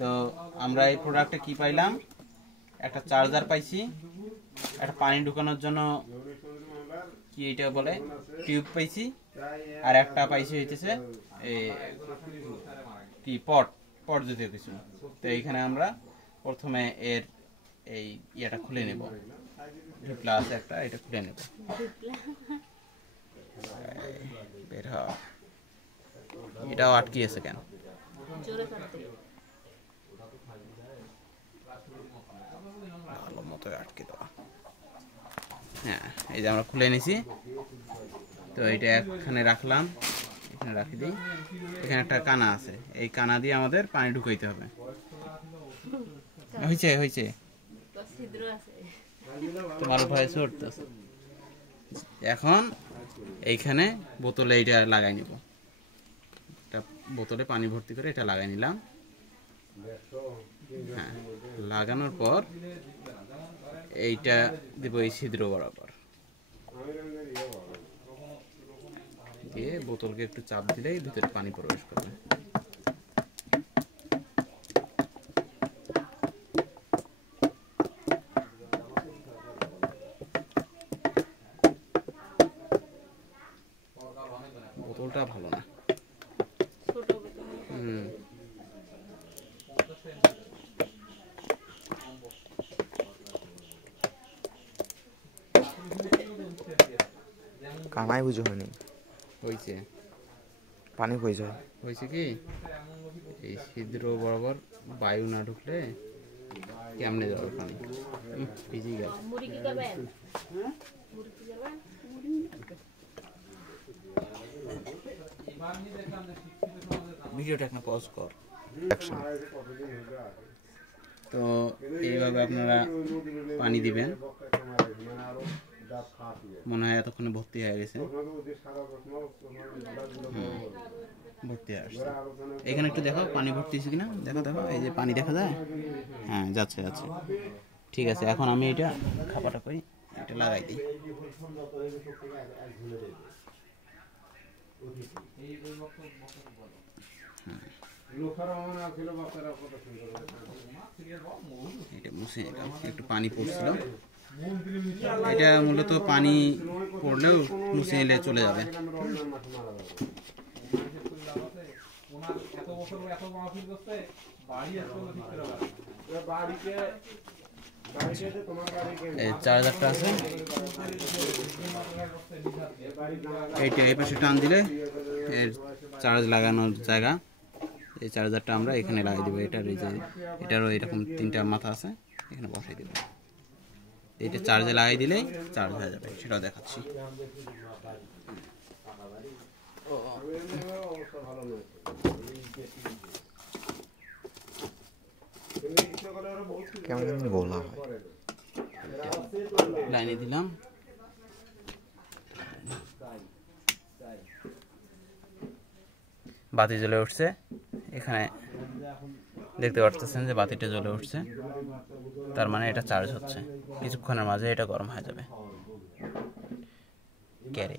তো আমরা এই প্রোডাক্টে কি পাইলাম, একটা চার্জার পাইছি, একটা পানি ঢুকানোর জন্য কি এটা বলে টিউব পাইছি, আর একটা পাইছি হইতেছে কি পট জাতীয় কিছু। তো এইখানে আমরা প্রথমে এর এই ইয়েটা খুলে নেব, প্লাস একটা এটা খুলে নেব, বের হ। এটাও আটকে আছে কেন? ভালো মতো আটকে দেওয়া। হ্যাঁ, এই যে আমরা খুলে নিছি। তো এটা এখানে রাখলাম, এখানে রাখি দিই। এখানে একটা কানা আছে, এই কানা দিয়ে আমাদের পানি ঢুকাইতে হবে। হয়েছে হয়েছে, তোমার ভয় চড়তেছে। এখন এইখানে বোতলে এইটা লাগাই নিব, একটা বোতলে পানি ভর্তি করে এটা লাগাই নিলাম। হ্যাঁ, লাগানোর পর এইটা দেব এই ছিদ্র বরাবর দিয়ে বোতলকে একটু চাপ দিলেই ভিতরে পানি প্রবেশ করবে। বোতলটা ভালো না, কানাই বুঝে হয়নি, হয়েছে পানি হয়েছে। হয়েছে কি, এই ছিদ্র বরাবর বায়ু না ঢুকলে কেমনে যাবে পানি, ভিজে গেল। ভিডিওটা একটা পজ কর। তো এইভাবে আপনারা পানি দিবেন। মনে হয় এতক্ষণে ভর্তি হয়ে গেছে, ভর্তি হয়ে আসছে। এখানে একটু দেখো পানি ভর্তি হয়েছে কিনা, দেখো দেখো, এই যে পানি দেখা যায়। হ্যাঁ, যাচ্ছে যাচ্ছে, ঠিক আছে। এখন আমি এটা খাপাটা করি, এটা লাগাই দিই। এটা মুছে নিলাম, একটু পানি পড়ছিল, এটা মূলত পানি পড়লেও মুছে নিলে চলে যাবে। চার্জারটা আছে, এইটা এই পাশে টান দিলে এর চার্জ লাগানোর জায়গা, এই চার্জারটা আমরা এখানে লাগিয়ে দেবো। এটারও এরকম তিনটা মাথা আছে, এখানে বসাই দেবো। এটা চার্জে লাগিয়ে দিলেই চার্জ হয়ে যাবে, সেটাও দেখাচ্ছি। কেমন গোলা হয়, লাইনে দিলাম, বাতি জ্বলে উঠছে। এখানে দেখতে পাচ্ছেন যে বাতিটা জ্বলে উঠছে, তার মানে এটা চার্জ হচ্ছে। কিছুক্ষণের মাঝে এটা গরম হয়ে যাবে। ক্যারে